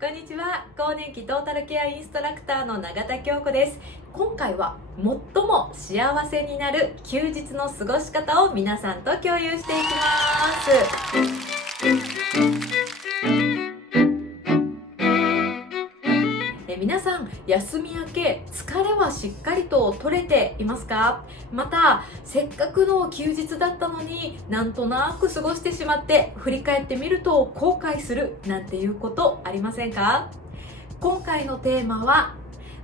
こんにちは。更年期トータルケアインストラクターの永田京子です。今回は最も幸せになる休日の過ごし方を皆さんと共有していきます。皆さん、休み明け疲れはしっかりと取れていますか？また、せっかくの休日だったのになんとなく過ごしてしまって振り返ってみると後悔するなんていうことありませんか？今回のテーマは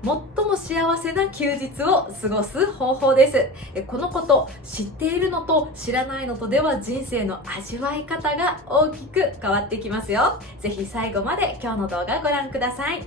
最も幸せな休日を過ごす方法です。このこと知っているのと知らないのとでは人生の味わい方が大きく変わってきますよ。ぜひ最後まで今日の動画ご覧ください。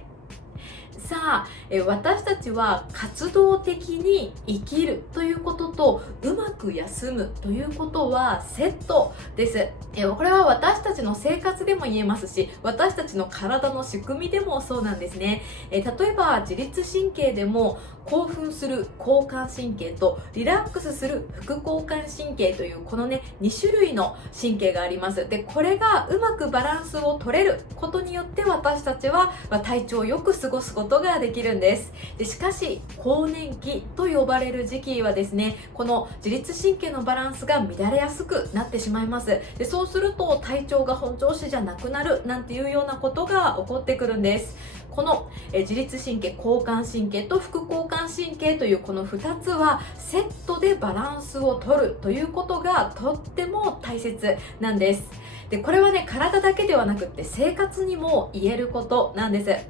さあ、私たちは活動的に生きるということとうまく休むということはセットです。これは私たちの生活でも言えますし、私たちの体の仕組みでもそうなんですね。例えば自律神経でも興奮する交感神経とリラックスする副交感神経というこのね2種類の神経があります。で、これがうまくバランスを取れることによって私たちは体調よく過ごすことができるんです。で、しかし更年期と呼ばれる時期はですね、この自律神経のバランスが乱れやすくなってしまいます。で、そうすると体調が本調子じゃなくなるなんていうようなことが起こってくるんです。この自律神経、交感神経と副交感神経というこの2つはセットでバランスを取るということがとっても大切なんです。で、これはね、体だけではなくって生活にも言えることなんです。例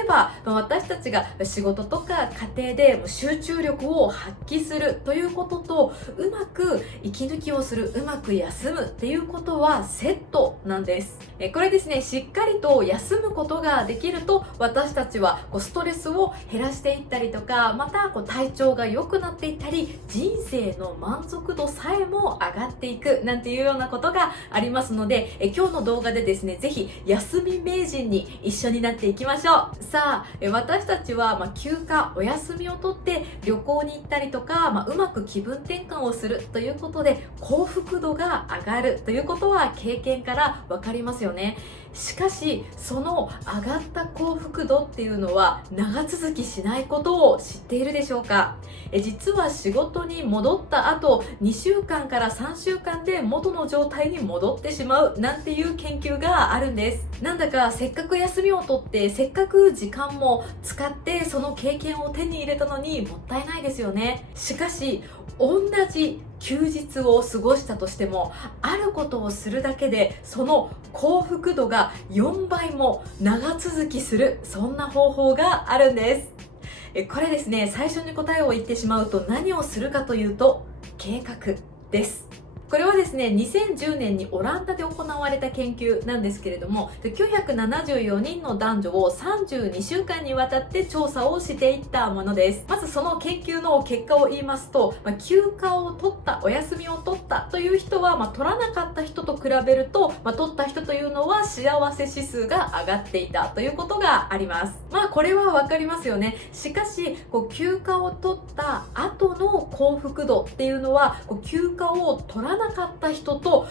えば私たちが仕事とか家庭で集中力を発揮するということとうまく息抜きをする、うまく休むっていうことはセットなんです。これですね、しっかりと休むことができると私たちはストレスを減らしていったりとか、また体調が良くなっていったり、人生の満足度さえも上がっていくなんていうようなことがありますので、今日の動画でですね、ぜひ休み名人に一緒になっていきましょう。さあ、私たちは休暇、お休みを取って旅行に行ったりとか、うまく気分転換をするということで幸福度が上がるということは経験から分かりますよね。しかしその上がった幸福度っていうのは長続きしないことを知っているでしょうか？実は仕事に戻った後2週間から3週間で元の状態に戻ってしまうなんていう研究があるんです。なんだかせっかく休みを取ってせっかく時間も使ってその経験を手に入れたのにもったいないですよね。しかし同じ休日を過ごしたとしてもあることをするだけでその幸福度が4倍も長続きする、そんな方法があるんです。これですね、最初に答えを言ってしまうと何をするかというと計画です。これはですね、2010年にオランダで行われた研究なんですけれども、974人の男女を32週間にわたって調査をしていったものです。まずその研究の結果を言いますと、休暇を取った、お休みを取ったという人は、取らなかった人と比べると、取った人というのは幸せ指数が上がっていたということがあります。これはわかりますよね。しかし休暇を取った後の幸福度っていうのは休暇を取らなかった人と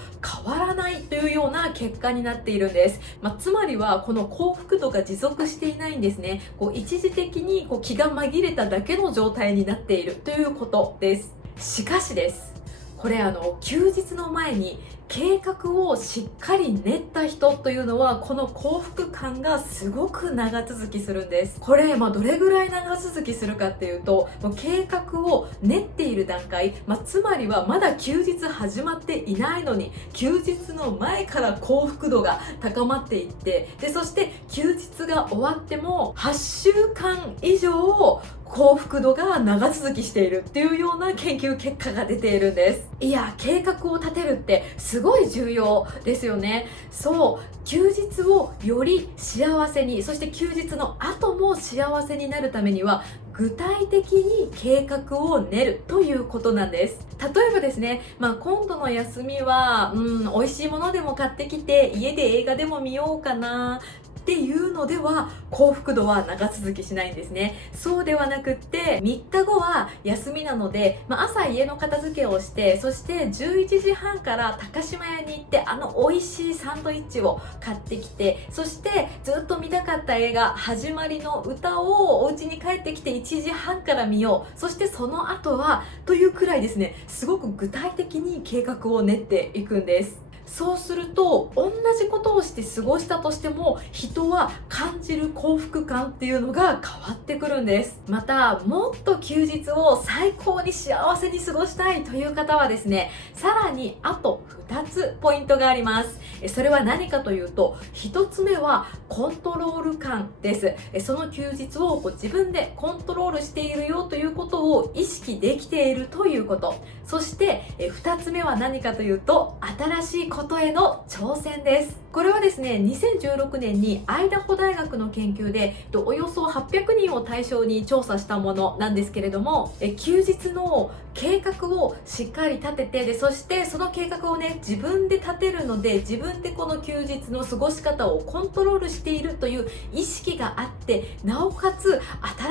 変わらないというような結果になっているんです。つまりはこの幸福度が持続していないんですね。一時的に気が紛れただけの状態になっているということです。しかしです、これ休日の前に計画をしっかり練った人というのはこの幸福感がすごく長続きするんです。これどれぐらい長続きするかっていうと、計画を練っている段階、つまりはまだ休日始まっていないのに休日の前から幸福度が高まっていって、でそして休日が終わっても8週間以上幸福度が長続きしているっていうような研究結果が出ているんです。いや、計画を立てるってすごい重要ですよね。そう、休日をより幸せに、そして休日の後も幸せになるためには具体的に計画を練るということなんです。例えばですね、今度の休みは美味しいものでも買ってきて家で映画でも見ようかな。っていうのでは幸福度は長続きしないんですね。そうではなくって3日後は休みなので、朝家の片付けをして、そして11時半から高島屋に行って美味しいサンドイッチを買ってきて、そしてずっと見たかった映画始まりの歌をお家に帰ってきて1時半から見よう、そしてその後はというくらいですね、すごく具体的に計画を練っていくんです。そうすると同じことをして過ごしたとしても人は感じる幸福感っていうのが変わってくるんです。またもっと休日を最高に幸せに過ごしたいという方はですね、さらにあと2つポイントがあります。それは何かというと、1つ目はコントロール感です。その休日を自分でコントロールしているよということを意識できているということ。そして2つ目は何かというと、新しいことへの挑戦です。これはですね、2016年にアイダホ大学の研究でおよそ800人を対象に調査したものなんですけれども、休日の計画をしっかり立てて、でそしてその計画をね自分で立てるので、自分でこの休日の過ごし方をコントロールしているという意識があって、なおかつ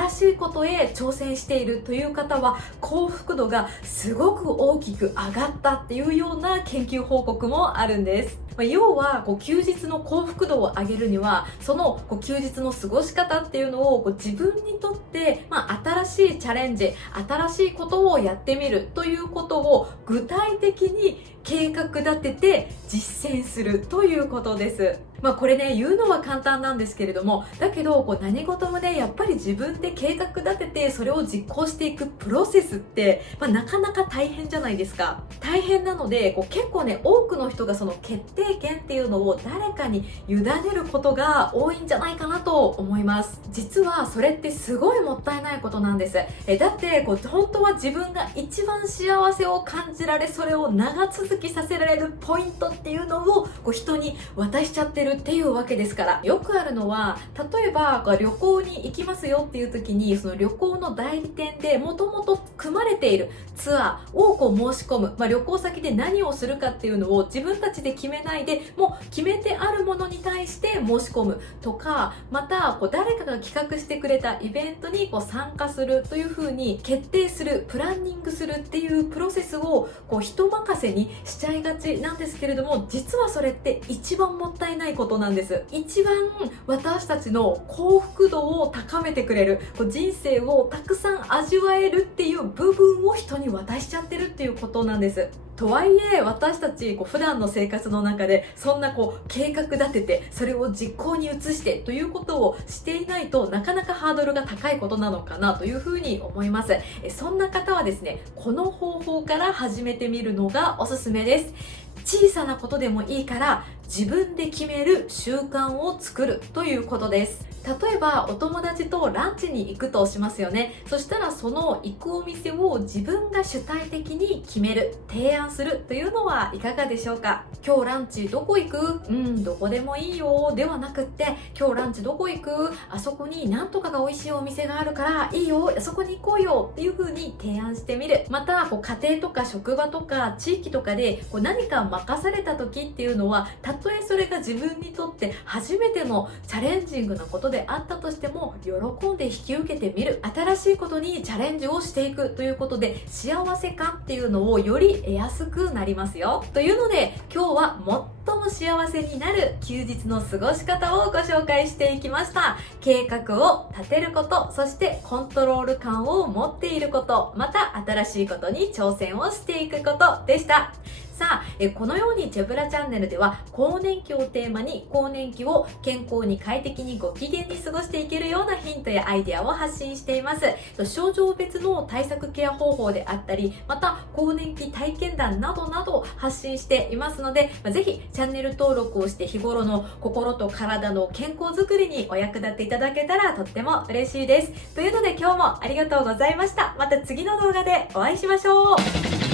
新しいことへ挑戦しているという方は幸福度がすごく大きく上がったっていうような研究報告もあるんです。要は休日の幸福度を上げるには、その休日の過ごし方っていうのを自分にとって新しいチャレンジ、新しいことをやってみるということを具体的に計画立てて実践するということです。これね、言うのは簡単なんですけれども、だけど何事もねやっぱり自分で計画立ててそれを実行していくプロセスって、なかなか大変じゃないですか。大変なので結構ね、多くの人がその決定権っていうのを誰かに委ねることが多いんじゃないかなと思います。実はそれってすごいもったいないことなんです。だって本当は自分が一番幸せを感じられ、それを長続きさせられるポイントっていうのを人に渡しちゃってるっていうわけですから。よくあるのは、例えば旅行に行きますよっていう時に、その旅行の代理店でもともと組まれているツアーを申し込む、旅行先で何をするかっていうのを自分たちで決めないで、もう決めてあるものに対して申し込むとか、また誰かが企画してくれたイベントに参加するというふうに決定する、プランニングするっていうプロセスを人任せにしちゃいがちなんですけれども、実はそれって一番もったいないことなんです。一番私たちの幸福度を高めてくれる、人生をたくさん味わえるっていう部分を人に渡しちゃってるっていうことなんです。とはいえ私たち普段の生活の中でそんな計画立ててそれを実行に移してということをしていないと、なかなかハードルが高いことなのかなというふうに思います。そんな方はですね、この方法から始めてみるのがおすすめです。小さなことでもいいから自分で決める習慣を作るということです。例えばお友達とランチに行くとしますよね。そしたらその行くお店を自分が主体的に決める、提案するというのはいかがでしょうか。今日ランチどこ行く？どこでもいいよではなくって、今日ランチどこ行く？あそこになんとかが美味しいお店があるからいいよ、あそこに行こうよっていう風に提案してみる。また家庭とか職場とか地域とかで何か任された時っていうのは、たとえそれが自分にとって初めてのチャレンジングなことであったとしても、喜んで引き受けてみる、新しいことにチャレンジをしていくということで、幸せ感っていうのをより得やすくなりますよ。というので今日は最も幸せになる休日の過ごし方をご紹介していきました。計画を立てること、そしてコントロール感を持っていること、また新しいことに挑戦をしていくことでした。さあ、このようにチェブラチャンネルでは更年期をテーマに、更年期を健康に快適にご機嫌に過ごしていけるようなヒントやアイデアを発信しています。症状別の対策ケア方法であったり、また更年期体験談などなど発信していますので、ぜひチャンネル登録をして日頃の心と体の健康づくりにお役立ていただけたらとっても嬉しいです。というので今日もありがとうございました。また次の動画でお会いしましょう。